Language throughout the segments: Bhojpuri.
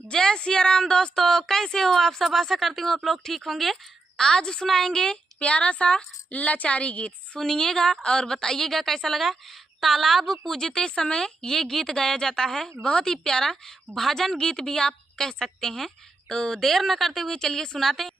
जय सिया राम दोस्तों, कैसे हो आप सब। आशा करती हूँ आप लोग ठीक होंगे। आज सुनाएंगे प्यारा सा लाचारी गीत, सुनिएगा और बताइएगा कैसा लगा। तालाब पूजते समय ये गीत गाया जाता है, बहुत ही प्यारा भजन गीत भी आप कह सकते हैं। तो देर न करते हुए चलिए सुनाते हैं।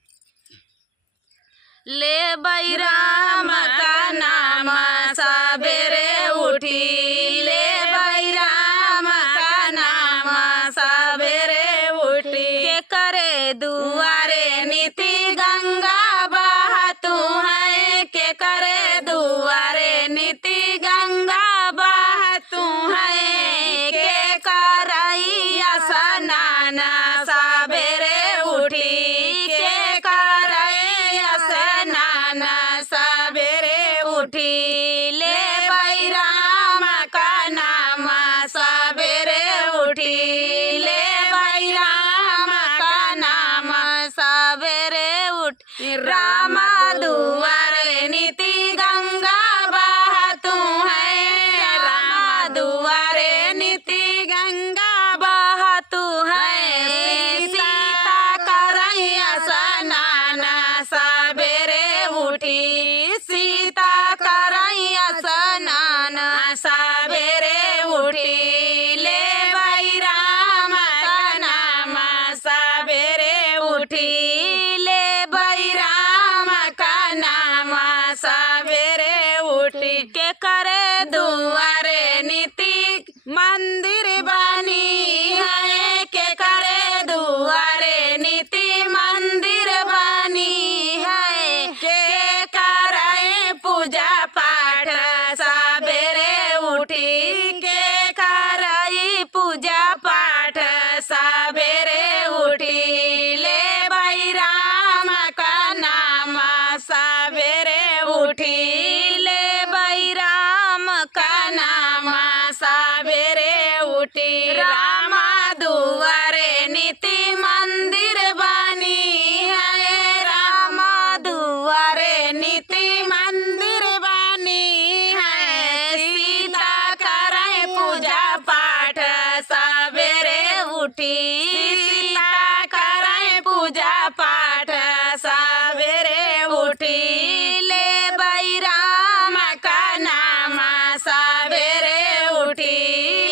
ले बैराम का नाम सबेरे उठी, ले बैराम का नाम सबेरे उठी, के करे दुआरे नीति गंगा बहतू है, के करे दुआरे नीति गंगा बहतू है, के करई स्नान सबेरे उठी, के करई स्नान सबेरे उठी, ले बैराम का नाम सबेरे उठी, ले बैराम का नाम सबेरे उठी, राम दुआरे नीति गंगा बहतू है, राम दुआरे नीति गंगा बहतू है, सीता करई स्नान सबेरे उठी, सीता करई स्नान सबेरे उठी, ले बैराम का नाम सबेरे उठी, ले बैराम का नाम सबेरे उठी, के करे दुआरे नीति मंदिर बनी है, के करे दुआरे नीति मंदिर बनी है, के करे पूजा पाठ सबेरे उठी, के करई पूजा पाठ सबेरे उठी, ले बैराम का नाम सबेरे उठी, ले बैराम का नाम सबेरे उठी, राम दुआरे नीति मंदिर बनी है, राम दुआरे नीति मंदिर बनी है, सीता करे पूजा पाठ सबेरे उठी, सीता करे पूजा पाठ सबेरे उठी, ले बैराम का नाम सबेरे उठी,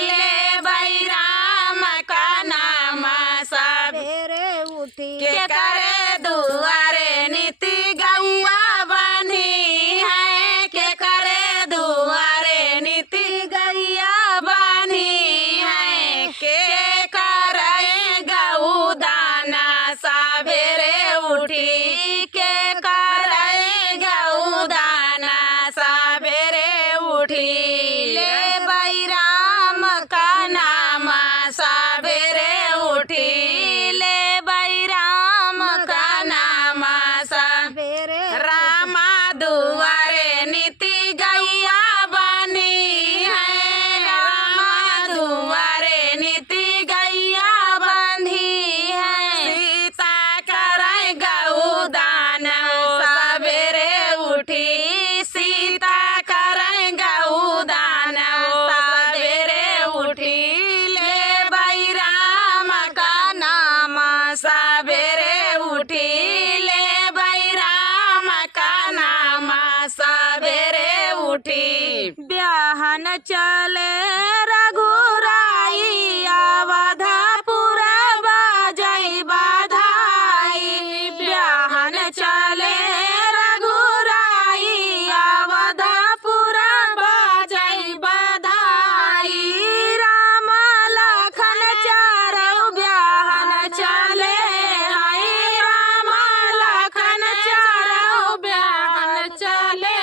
ले बैराम का नाम सबेरे उठी, के करे दुआरे नीति गौआ बनी है, के करे दुआरे नीति गैया बनी है, के करे गऊ दाना सबेरे उठी, के करे गऊ दाना सबेरे उठी, ले बैराम का नाम सबेरे उठी, ले बैराम का नाम सबेरे, राम दुआरे नीति गैया बनी है, राम दुआरे नीति गैया बंधी है, सीता करे गऊ दान सबेरे उठी, सीता करे गऊ दान सबेरे उठी, ले बैराम का नाम सबेरे उठी, ले बैराम का नाम सबेरे उठी, ब्याहन चले रघुराई अवधपुर बाजई बधाई, ब्याहन चले रघुराई अवधपुर बाजई बधाई, राम लखन चारौ ब्याहन चले हई, राम लखन चारौ ब्याहन चले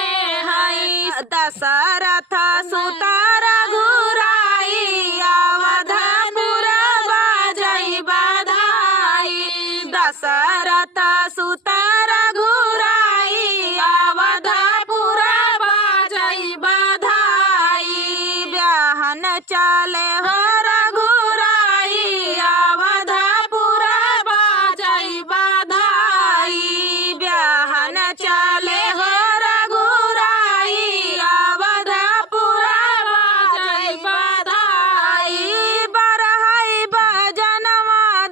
हई, दशरथ सुत रघुराई अवधपुर बाजई बधाई, दशरथ सुत रघुराई अवधपुर बाजई बधाई, ब्याहन चले हो रघुराई अवधपुर बाजई बधाई, ब्याहन चले हो रघुराई अवधपुर बाजई बधाई, बरहई भजनवा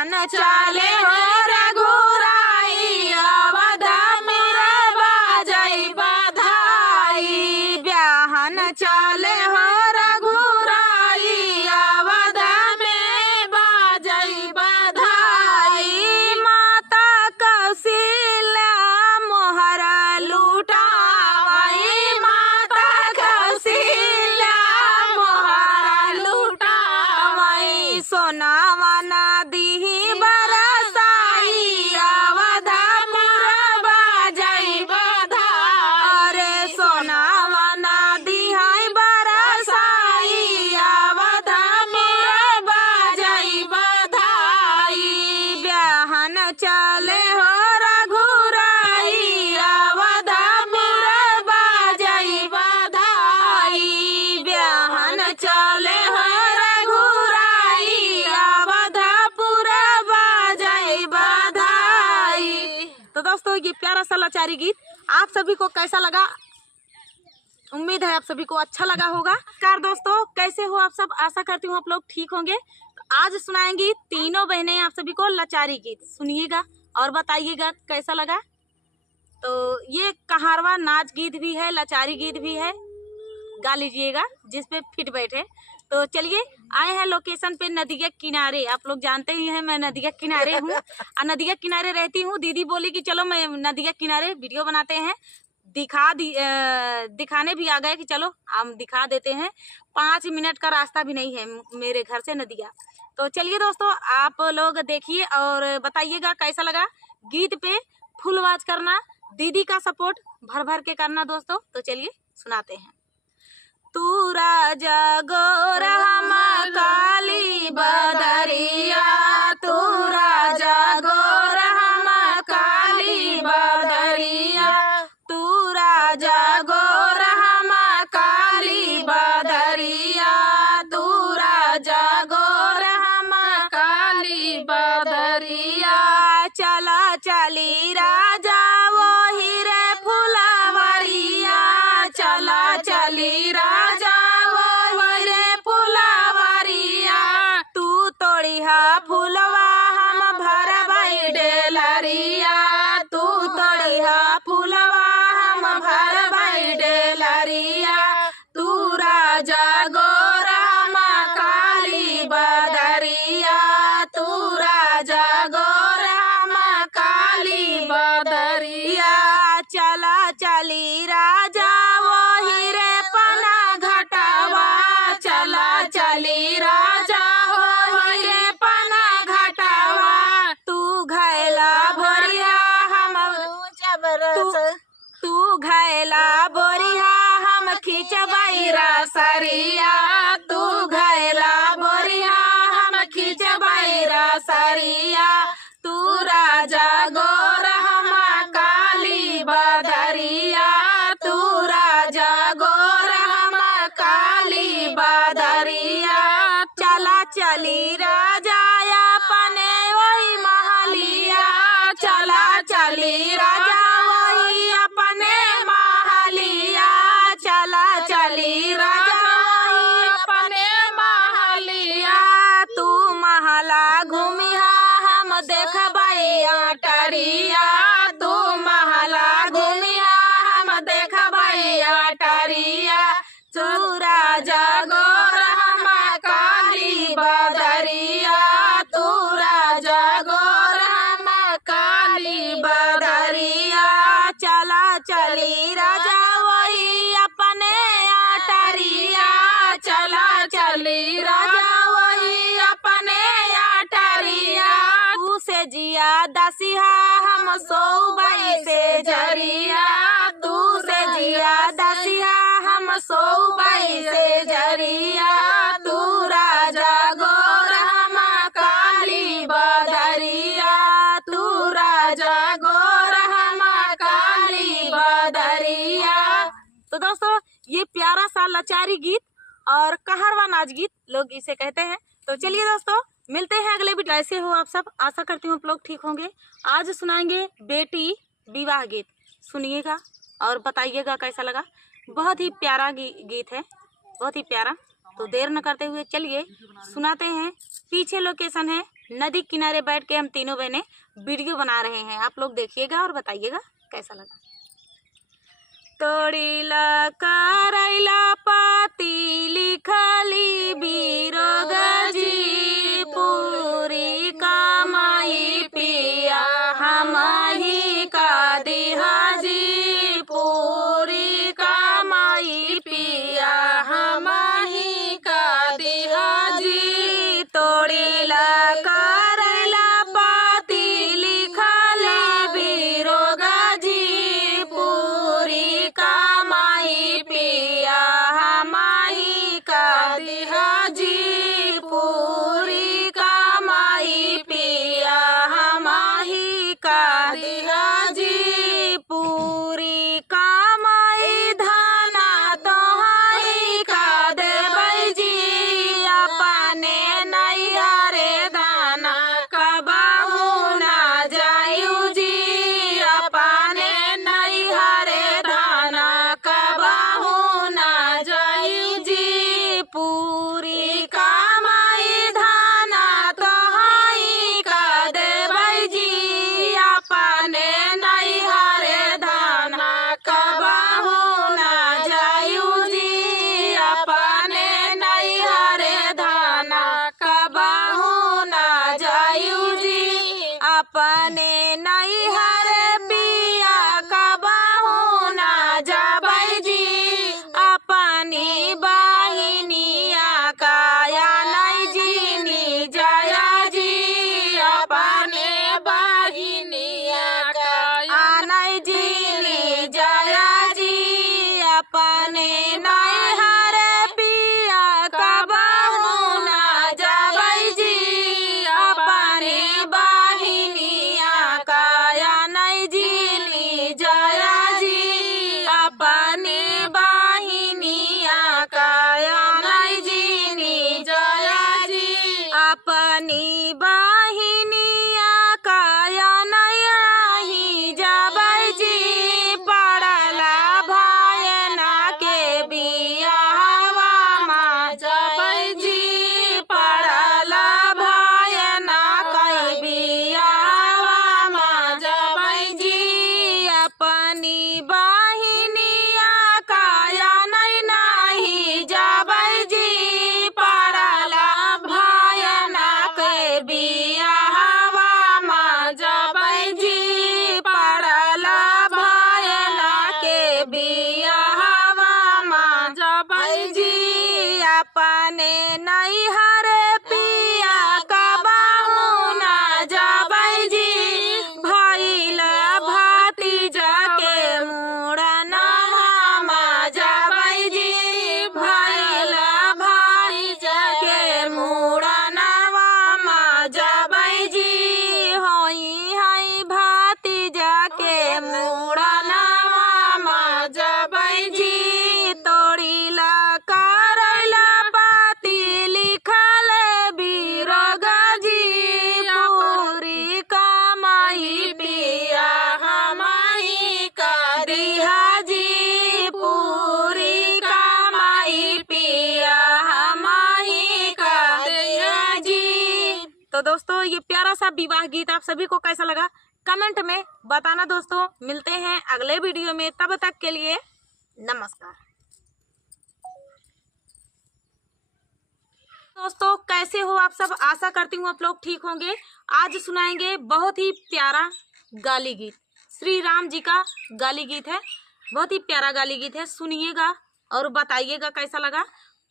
ब्याहन चले हो रघुराई, अवधपुर बाजई बधाई। ब्याहन चले हो रघुराई, अवध में बाजई बधाई। माता कौशल्या मोहर लुटावई, माता कौशल्या मोहर लुटावई। सोनावा नदी बरसाई, अवधपुर बाजई बधाई। अरे सोनावा नदी है बरसाई, अवधपुर बाजई बधाई। ब्याहन चले हो रघुराई, अवधपुर बाजई बधाई। ब्याहन चले हो रघुराई, अवधपुर बाजई बधाई। तो दोस्तों ये प्यारा सा लाचारी गीत आप सभी को कैसा लगा? उम्मीद है आप सभी को अच्छा लगा होगा। नमस्कार दोस्तों, कैसे हो आप सब? आशा करती हूँ आप लोग ठीक होंगे। तो आज सुनाएंगी तीनों बहनें आप सभी को लाचारी गीत। सुनिएगा और बताइएगा कैसा लगा। तो ये कहारवा नाच गीत भी है, लाचारी गीत भी है, गा लीजिएगा जिस पे फिट बैठे। तो चलिए आए हैं लोकेशन पे नदी के किनारे। आप लोग जानते ही हैं मैं नदी के किनारे हूँ और नदी के किनारे रहती हूँ। दीदी बोली कि चलो मैं नदी के किनारे वीडियो बनाते हैं, दिखाने भी आ गए कि चलो हम दिखा देते हैं। 5 मिनट का रास्ता भी नहीं है मेरे घर से नदिया। तो चलिए दोस्तों आप लोग देखिए और बताइएगा कैसा लगा। गीत पे फुल आवाज करना, दीदी का सपोर्ट भर भर के करना दोस्तों। तो चलिए सुनाते हैं। तू राजा गोरहम काली बदरिया, तू राजा गोरहम काली बदरिया, तू राजा गोरहम काली बदरिया, तू राजा गोरहम काली बदरिया। चला चली राजा वो हीरे फुलवरिया, चला चली राजा वो हीरे फुलवरिया। तू तोड़िहा फुलवा हम भरबई डेलरिया, तू तोड़िहा फुलवा हम भरबई डेलरिया। तू राजा गोरहम काली बदरिया, तू राजा गोरहम काली बदरिया। चला चली राजा वो हीरे पना घटावा, चला चली राजा वो हीरे पना घटावा। तू घैला भोरिया हम तू घैला बोरिया हम खिंचबई रसरिया, तू घैला बोरिया हम खिंचबई रसरिया। तू राजा गोरहम काली बदरिया, तू राजा गोरहम काली बदरिया। चला चली राजा अपने वही महलिया, चला चली राजा वही अपने महलिया, चला चली राजा वही अपने महलिया। तू महला घूमिहा हम देखबई अटरिया, तू महला घूमिहा हम देखबई अटरिया। तू राजा गोरहम काली बदरिया, तू राजा गोरहम काली बदरिया। चला चली राजा वही अपने अटरिया, चला चली राजा वही अपने अटरिया। तू से जिया दसिहा हम सोबई से जरिया, तू से जिया दसिहा हम सोबई से जरिया। तू राजा गोरहम काली बदरिया, तू राजा गोरहम काली बदरिया। तो दोस्तों ये प्यारा सा लाचारी गीत और कहारवा नाच गीत लोग इसे कहते हैं। तो चलिए दोस्तों मिलते हैं अगले वीडियो। कैसे हो आप सब? आशा करती हूँ आप लोग ठीक होंगे। आज सुनाएंगे बेटी विवाह गीत। सुनिएगा और बताइएगा कैसा लगा। बहुत ही प्यारा गीत है, बहुत ही प्यारा। तो देर न करते हुए चलिए सुनाते हैं। पीछे लोकेशन है नदी किनारे बैठ के हम तीनों बहनें वीडियो बना रहे हैं। आप लोग देखिएगा और बताइएगा कैसा लगा। तोड़ीला करैला पाती लिखली बिरोगजी पूरी कमाई पिया हमही का दिहाजी पूरी कमाई पिया हमही का दिहाजी। तोड़ीला करैला पाती लिखली बिरोगजी पूरी कमाई पिया हमही का दिहाजी पूरी कमाई पिया हमही का दिहाजी। पूरी कमाई धाना तोहरी का देबै जी अपने नैहरे धाना कबाहू ना जायू जी अपने नैहरे धाना कबाहू ना जायू जी। पूरी कमाई धाना तोहरी का देबै जी अपने नैहरे धाना कबाहू ना जायू जी अपने नैहरे धाना कबाहू ना जायू जी। अपने नैहरे पिया कबाहू ना जाबै जी अपनी बहिनिया काया नहीं जीनी जाया जी अपने बहिनिया काया नहीं जीनी जाया जी अपने नैहरे पिया कबाहू ना जाबै जी अपने बहिनिया काया नहीं जीनी जाया जी अपने बहिनिया काया नहीं जीनी जाया जी अपनी बहिनिया काया नहीं जाबै जी। पड़ला भायना के बियाहवा माँ जाबै जी पड़ला भायना के बियाहवा माँ जाबै जी अपनी बहिनिया काया नहीं जाबै जी पड़ला भायना के बियाहवा माँ जाबै जी पड़ला भायना के बियाहवा माँ जाबै जी अपने नैहरे पिया कबाहू ना जाबै जी भइल भतीजा के मुड़नवा माँ जाबै जी भइल भतीजा के मुड़नवा माँ जाबै जी होई है भतीजा के मुड़नवा माँ जाबै जी। तोड़ीला करैला पाती लिखल बिरोगजी पूरी कमाई पिया हमही का दिहाजी पूरी कमाई पिया हमही का दिहाजी। तो दोस्तों ये प्यारा सा विवाह गीत आप सभी को कैसा लगा कमेंट में बताना दोस्तों। मिलते हैं अगले वीडियो में, तब तक के लिए नमस्कार। दोस्तों कैसे हो आप सब, आशा करती हूँ आप लोग ठीक होंगे। आज सुनाएंगे बहुत ही प्यारा गाली गीत, श्री राम जी का गाली गीत है। बहुत ही प्यारा गाली गीत है, सुनिएगा और बताइएगा कैसा लगा।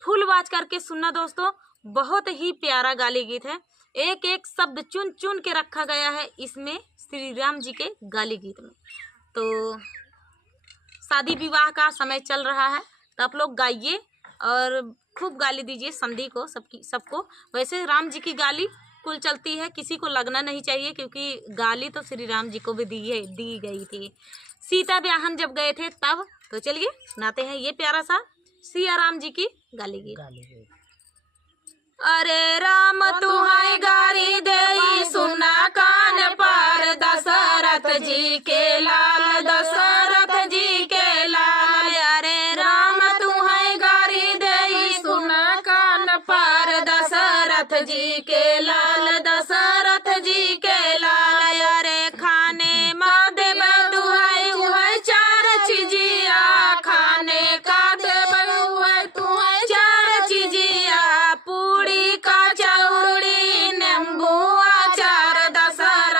फुल आवाज करके सुनना दोस्तों, बहुत ही प्यारा गाली गीत है। एक एक शब्द चुन चुन के रखा गया है इसमें श्री राम जी के गाली गीत में। तो शादी विवाह का समय चल रहा है तो आप लोग गाइए और खूब गाली दीजिए समधी को, सबको। वैसे राम जी की गाली कुल चलती है, किसी को लगना नहीं चाहिए, क्योंकि गाली तो श्री राम जी को भी दी गई थी। सीता ब्याहन जब गए थे तब। तो चलिए सुनाते हैं ये प्यारा सा सिया राम जी की गाली गीत। अरे राम तुम्हारी गारी दे सुना कान पर दशरथ जी के लाल, दशरथ जी के लाल। अरे राम तुम्हारी गारी दे सुना कान पर दशरथ जी के लाल, दशरथ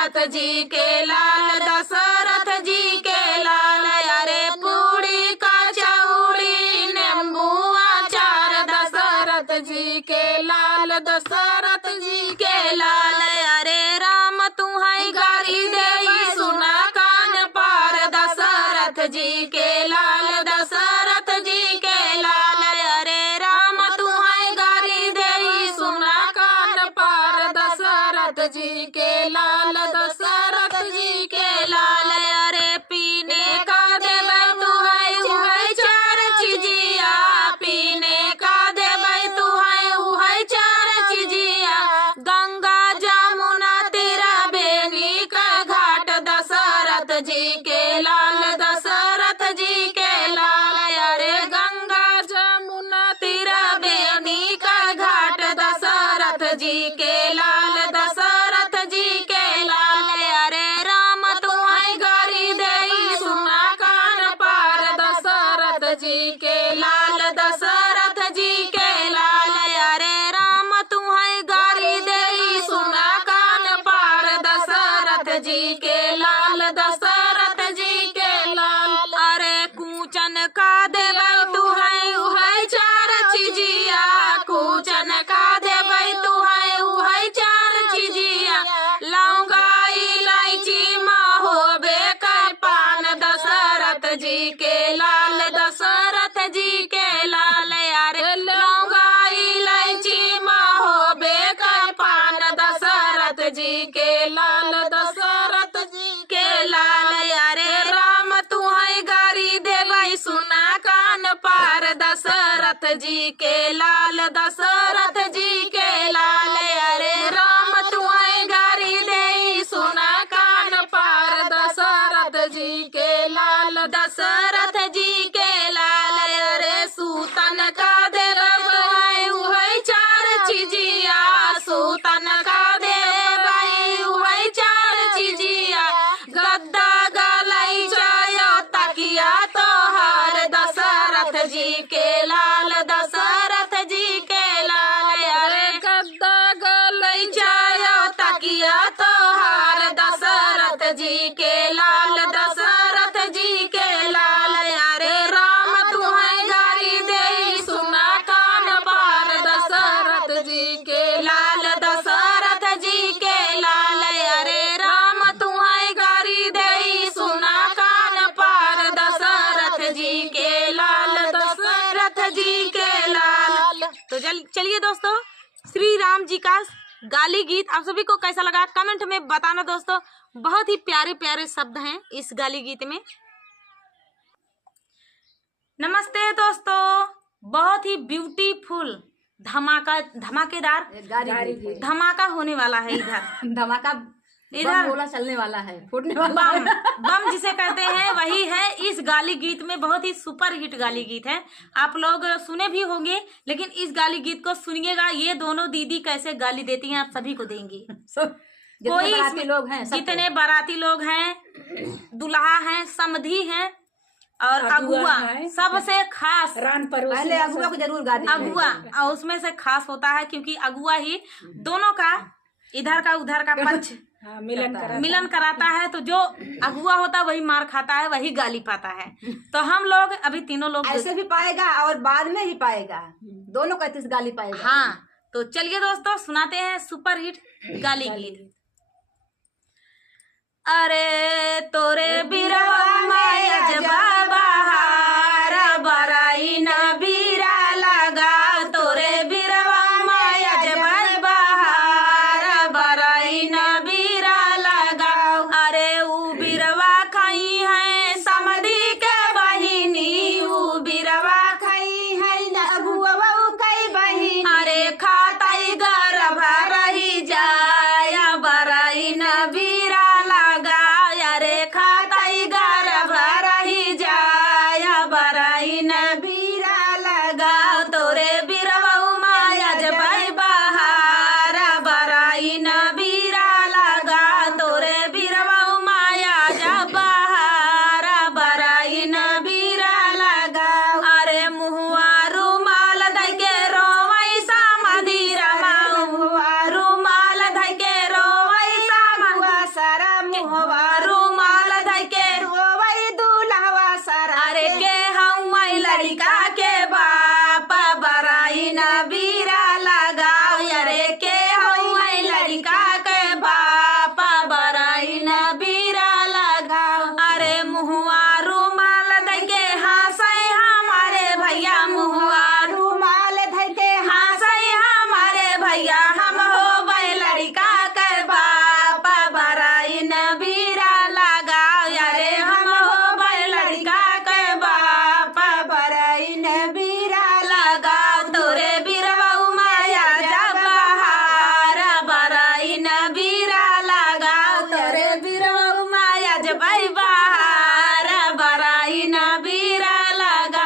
दशरथ जी के लाल, दशरथ जी के लाल। अरे पूड़ी का चौड़ी नींबू अचार, दशरथ जी के लाल, दशरथ जी के लाल। अरे राम तुम्हारी गारी देई सुना कान पार, दशरथ जी के लाल, दशरथ जी के लाल। अरे राम तुम्हारी गारी देई सुना कान पार, दशरथ जी के लाल, दशरथ जी के लाल। अरे पीने का देबै तुहै उहै चार चीजिया, पीने का देबै तुहै उहै चार चीजिया, गंगा जमुना तेरा बेनी का घाट, दशरथ जी के लाल, दशरथ जी के लाल। अरे गंगा जमुना तेरा बेनी का घाट, दशरथ जी के लाल, दशरथ जी के लाल। अरे राम तुम्हारी गारी देई सुना कान पार, दशरथ जी के लाल, दशरथ जी के लाल। अरे राम तुम्हारी गारी देई सुना कान पार, दशरथ जी के लाल, दशरथ जी के लाल। अरे कूचन का देबै तुहै उहै चार चीजिया, कूचन का देबै तुहै उहै चार चीजिया, लौंगा इलायची महोबे कै पान, दशरथ जी के लाल, दशरथ जी के लाल। अरे लौंगा इलायची महोबे कै पान, दशरथ जी के लाल, दशरथ जी के लाल। अरे राम तुम्हारी गारी देबै सुना कान पार, दशरथ जी के लाल, दशरथ जी के लाल। अरे राम तुम्हारी गारी देई सुना कान पार, दशरथ जी के लाल, दशरथ जी के लाल। अरे सूतन का देबै उहै चार चीजिया, सूतन का देबै उहै चार चीजिया, गद्दा गलै चायो तकिया तोहार, दशरथ जी के लाल, दशरथ जी के लाल। अरे गद्दा गलै चायो तकिया तोहार, दशरथ जी के लाल, दशरथ जी के लाल। अरे राम तुम्हारी गारी देई सुना कान पार, दशरथ जी के लाल, दशरथ जी के लाल। अरे राम तुम्हारी गारी देई सुना कान पार, दशरथ जी के लाल, दशरथ जी के लाल। तो चलिए दोस्तों, श्री राम जी का गाली गीत आप सभी को कैसा लगा कमेंट में बताना दोस्तों। बहुत ही प्यारे प्यारे शब्द हैं इस गाली गीत में। नमस्ते दोस्तों, बहुत ही ब्यूटीफुल धमाकेदार धमाका होने वाला है इधर। धमाका इधर गोला चलने वाला है, फूटने वाला है। बम जिसे कहते हैं वही है इस गाली गीत में। बहुत ही सुपर हिट गाली गीत है, आप लोग सुने भी होंगे, लेकिन इस गाली गीत को सुनिएगा। ये दोनों दीदी कैसे गाली देती हैं आप सभी को देंगी। कोई बाराती लोग हैं, जितने बाराती लोग हैं, दुल्हा हैं, समधी हैं और अगुआ, सबसे खास पहले अगुआ को जरूर गा दीजिए। अगुआ, और उसमें से खास होता है क्योंकि अगुआ ही दोनों का इधर का उधर का पक्ष मिलन कराता है। तो जो अगुआ होता है वही मार खाता है, वही गाली पाता है। तो हम लोग अभी तीनों लोग ऐसे भी पाएगा और बाद में भी पाएगा, दोनों का गाली पाएगा। हाँ, तो चलिए दोस्तों सुनाते हैं सुपर हिट गाली गीत। अरे तोरे बिरवा माया जबा बहार, बराई न बीरा लगा, तोरे बिरवा माया जबा बहार, बराई न बीरा लगा। अरे ऊ बिरवा खाई है समधी के बहिनी, ऊ बिरवा खाई है न अगुआ कई बहिनी, अरे खाताई गर्भ रही जाया, बराई न बीरा लगा। अरे खा सारा मुहवा रुमाल धइ के रोवई दूल्हवा सारा अरे के हम लड़का के बाप बराई न बीरा लगाओ अरे के हम लड़का के बाप बराई न बीरा लगाओ अरे मुहुआ रुमाल धइ के हंसै हमारे भैया मुहुआ रुमाल धइ के हंसै हमारे भैया हम हो लड़का के बाप बराई न बीरा लगाओ अरे हम हो लड़का के बाप बरई न बीरा लगाओ तोरे बीरवा माया जब बहार बराई न बीरा लगाओ तोरे बीरवा माया जब बहार बराई न बीरा लगा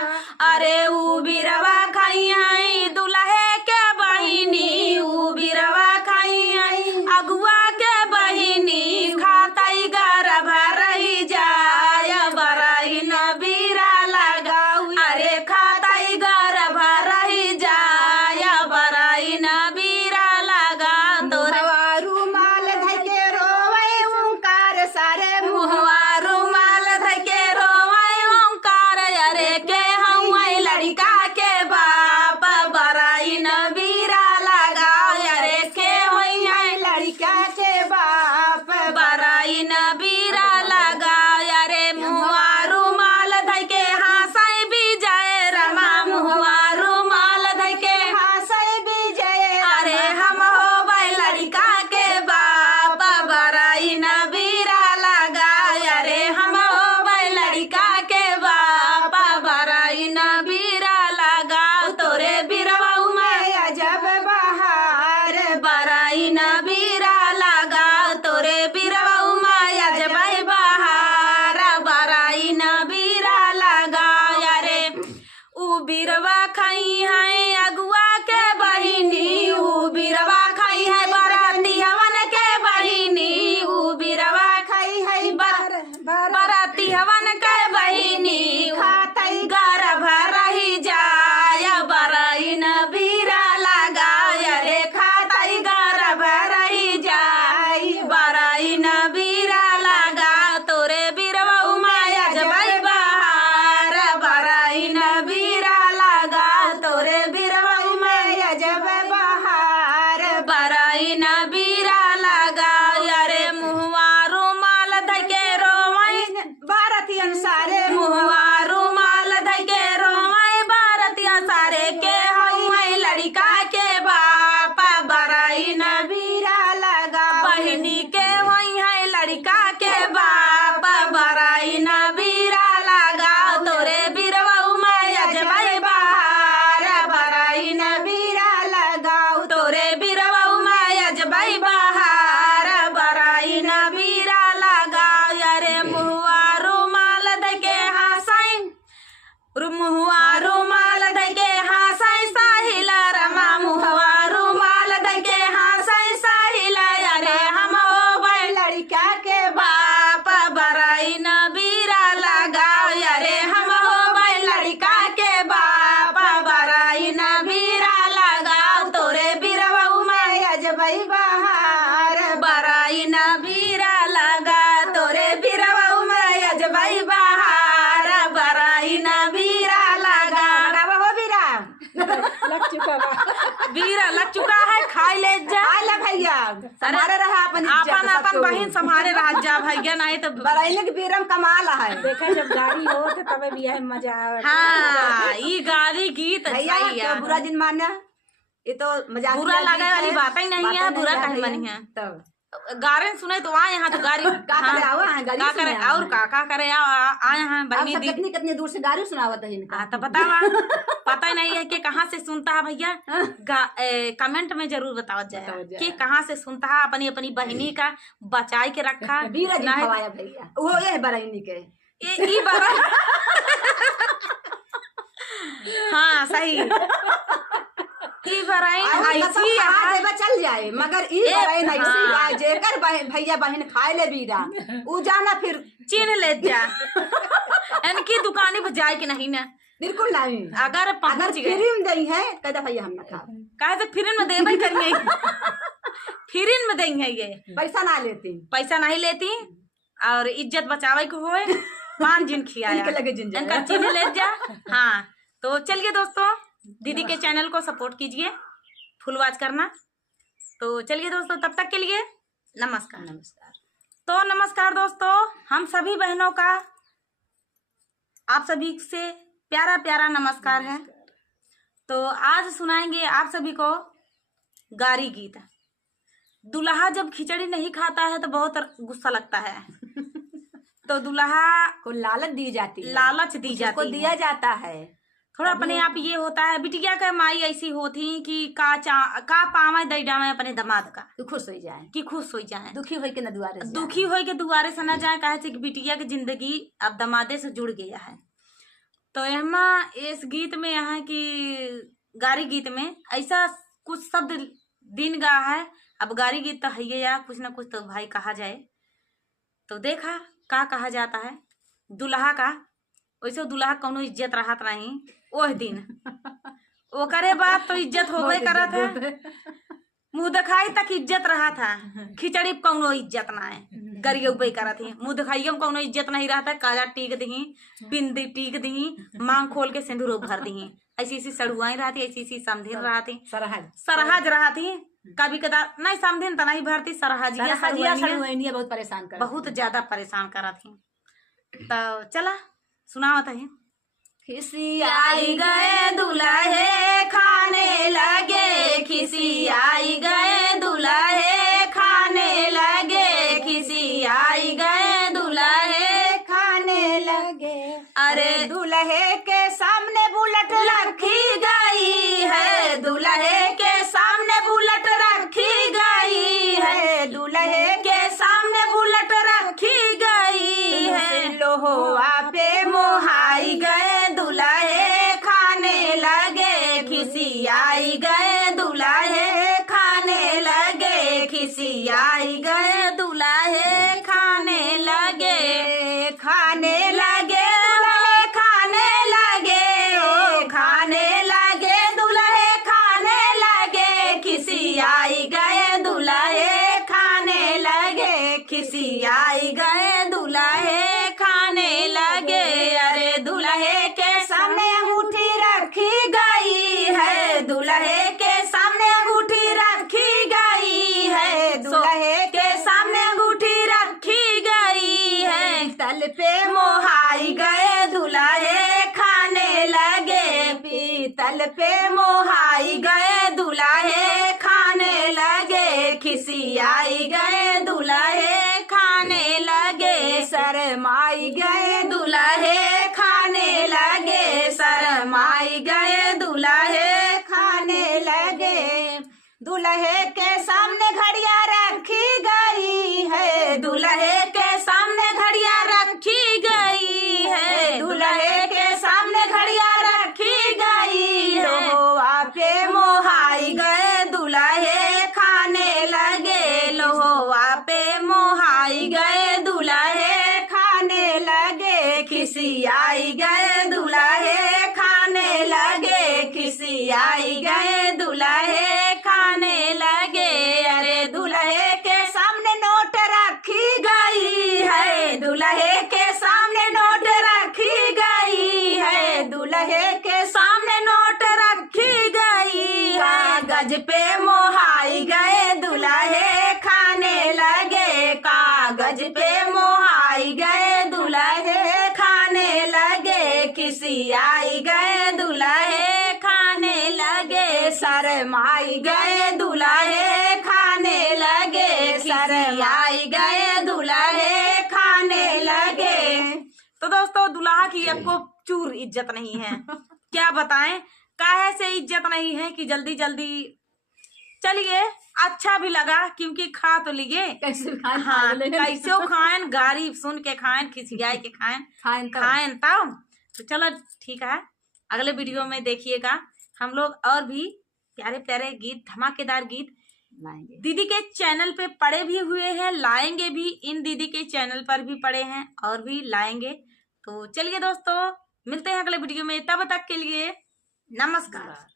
अरे ऊ बीरवा खाई आई दुल्हे के बहिनी ऊ बीरवा खाई आई अगुआ के बहिनी खाताई गर्भ रही जाय बराई न बीरा लगाऊ अरे खाताई गर्भ रही जाय बराई न बीरा लगा तोरे मुहवा रुमाल धइ के रोवई ओंकार सारे मुहवा रुमाल धइ के रोवै ओंकार अरे के हम लड़का के बाप बराई न बीरा लगाओ अरे के होई लड़का के बाप बराई न बीरा लगाओ अरे मुहवा रुमाल धइ के हंसै विजय रमा मुहवा रुमाल धइ के हंसै विजय अरे हम हो लड़का के बाप बराई न बीरा लगाओ अरे हम हो लड़का के बाप बराई न बीरा लगाओ तोरे बीरवा माया जब बहार बराई न बीरा लगाओ तोरे बीरवा माया जब बहार बराई न बीरा लगाओ अरे ऊ बीरवा खाई है अगुआ के बहिनी ऊ बीरवा खाई है बराती हवन के बहिनी ऊ बीरवा खाई है बराती हवन के बहिनी खातई गर्भ रही जाय बराई न बीरा लगाओ अरे खाताई गर्भ रही जाय बराई न बीरा लगाओ तोरे बीरवा माया जब बहार बराई न बीरा लगाओ तोरे बीरवा माया जब बहार बराई न बीरा लगाओ अरे मुहवा रुमाल धइ के रोवै भारतीयन सारे मुहवा रुमाल धइ के रोवै भारतीय सारे के हम लड़का के बाप बराई न बीरा लगा बहिनी के होई है लड़का के बाप बराई न बीरा लगाओ तोरे बीरवा माया जब बहार बराई न बीरा लगाओ तोरे बीरवा माया जब बहार बराई न बीरा लगाओ अरे मुहुआ रुमाल धइ के हंसै मुहुआ रुमाल धइ के हंसै साहिल रमा मुहुआ रुमाल धइ के हंसै साहिल अरे हम हो लड़का के बाप बराई न बीरा लगाओ अरे हम हो लड़का के बाप बराई न बीरा लगाओ तोरे बीरवा माया जब बहार बराई न बीरा लगा तोरे बीरवा माया जब बहार बराई न बीरा लगा लगावा हो बीरा लग चुका बा। बीरा लग चुका है खाई ले जा आला भैया हमारे रहा अपन अपन अपन बहिन संभारे रह जा भैया नहीं तो बराइने के बीरम कमाल है देखा जब गाड़ी हो तो तबे बियाह में मजा आवे। हाँ ई गाली गीत भैया सही तो है बुरा दिन मानना ये तो मजाक बुरा लगे वाली बात ही नहीं है बुरा कहीं मनी है तब गारे सुने तो आए यहाँ तो गाड़ी का करे आवा है गाड़ी का करे सुने और का करे आए हैं अब बहनी सब दी कितनी कितनी दूर से गाड़ी सुनावत है इनका हाँ तो बतावा पता ही नहीं है कि कहाँ से सुनता है भैया कमेंट में जरूर बताओ जाए कि कहाँ से सुनता है अपनी अपनी बहनी का बचाई के रखा बीरा जी नहीं- खवाया भैया वो ये बराइनी के ई बाबा हाँ सही ई बराइन ऐसी देवा चल जाए मगर ई बराइन ऐसी हाँ। है जेकर भैया बहन खाए ले बीरा उ जाना फिर चिन्ह ले जा इनकी दुकानी पर जाए कि नहीं ना बिल्कुल नहीं। अगर अगर पहुंच गए फ्री में दही है कहता भैया हम ना खाओ, कहे से फिर में देबे करिए फिर में देंगे ये पैसा ना लेती, पैसा नहीं लेती और इज्जत बचावे को होए 5 दिन खियाया इनके लगे जिन जाए। इनका चीनी ले जा। हाँ तो चलिए दोस्तों दीदी के चैनल को सपोर्ट कीजिए, फुल वॉच करना। तो चलिए दोस्तों तब तक के लिए नमस्कार। नमस्कार। तो नमस्कार दोस्तों, हम सभी बहनों का आप सभी से प्यारा प्यारा नमस्कार है। तो आज सुनाएंगे आप सभी को गारी गीत। दूल्हा जब खिचड़ी नहीं खाता है तो बहुत गुस्सा लगता है तो दूल्हा को लालच दी जाती है, लालच दी को जाती दिया है। जाता है। थोड़ा अपने आप ये होता है बिटिया का माई ऐसी होती कि का पावे दई डावे अपने दमाद का तू खुश हो जाए, कि खुश हो जाए, दुखी हो के न दुआरे से दुखी हो के दुआरे से न जाए, कहे कि बिटिया की जिंदगी अब दमादे से जुड़ गया है। तो यहाँ इस गीत में यहाँ की गारी गीत में ऐसा कुछ शब्द दिन गा है। अब गारी गीत तो है या कुछ ना कुछ तो भाई कहा जाए। तो देखा का कहा जाता है दुल्हा का, वैसे दुल्हा कोनो इज्जत रहत नहीं ओह दिन ओकरे बाद तो इज्जत होबे करत है, मुंह दिखाई तक इज्जत रहा था, खिचड़ी कौनो इज्जत ना है, गरियबे करत है, मुंह दिखाई में कौनो इज्जत नहीं रहता। काजा टीक दी, बिंदी टीक दी, मांग खोल के सिंदूर भर दी, ऐसी ऐसी सड़ुआई रहती, ऐसी ऐसी समधिन रहती, सरहज रहती, कभी कदा नहीं समधिन तो नहीं भरती, सरहजिया सड़ुआइनिया बहुत परेशान कर, बहुत ज्यादा परेशान करत थी। तो चला सुनावत है। खिसी आई गए दुल्हे खाने लगे, खिसी आई गए दुल्हे खाने लगे, खिसी आई गए दुल्हे खाने लगे। अरे दूल्हे के सामने बुलेट रखी गई है, दूल्हे के सामने बुलेट रखी गई है, दूल्हे के सामने बुलेट रखी गई है, लोहा पे मोहाई गए दुल्हे खाने लगे, खिसी आई गए दुल्हे खाने लगे, खिसी आई गए दुल्हे खाने लगे, खाने लगे दुल्हे खाने लगे, ओ खाने लगे दुल्हे खाने लगे, खिसी आई गए दुल्हे खाने लगे, खिसी आई गए दुल्हे खाने लगे। अरे दूल्हे के सामने अंगूठी रखी गई है, दूल्हे के सामने अंगूठी रखी गई है, दूल्हे के सामने अंगूठी रखी गई है, तल पे मोहाई गए दुल्हे खाने लगे, पीतल पे मोहाई गए दुल्हे खाने लगे, खिसी आई गए दुल्हे खाने लगे, शरमाई गए दुल्हे खाने लगे, शरमाई गए दुल्हे खाने लगे। दूल्हे के सामने घड़ियां रखी गई है, दूल्हे के सामने घड़ियां रखी गई है, दूल्हे के सामने घड़ियां रखी गई है, लोहा पे मोहाई गए दुल्हे खाने लगे, लोहा पे मोहाई गए दुल्हे खाने लगे। खिसी आई गए दुल्हे खाने लगे, खिसी आई गए दुल्हे खाने लगे। अरे दूल्हे के सामने नोट रखी गई है, दूल्हे के सामने नोट रखी गई है, दूल्हे के सामने नोट रखी गई है, कागज पे मोहाई गए दुल्हे खाने लगे, कागज पे मोहाई गए दुल्हे खाने लगे, किसी आई गए दुल्हे खाने लगे, शरमाई गए दुल्हे खाने लगे, शरम आई गए दुल्हे खाने लगे। तो दोस्तों दुल्हा की आपको चूर इज्जत नहीं है क्या बताएं, काहे से इज्जत नहीं है कि जल्दी जल्दी चलिए अच्छा भी लगा क्योंकि खा तो लिए। कैसे हाँ कैसे खाएं, गारी सुन के खाएं, खिसियाई के खाएं तब तो चलो ठीक है। अगले वीडियो में देखिएगा हम लोग और भी प्यारे प्यारे गीत, धमाकेदार गीत लाएंगे। दीदी के चैनल पे पड़े भी हुए हैं, लाएंगे भी, इन दीदी के चैनल पर भी पड़े हैं और भी लाएंगे। तो चलिए दोस्तों मिलते हैं अगले वीडियो में, तब तक के लिए नमस्कार।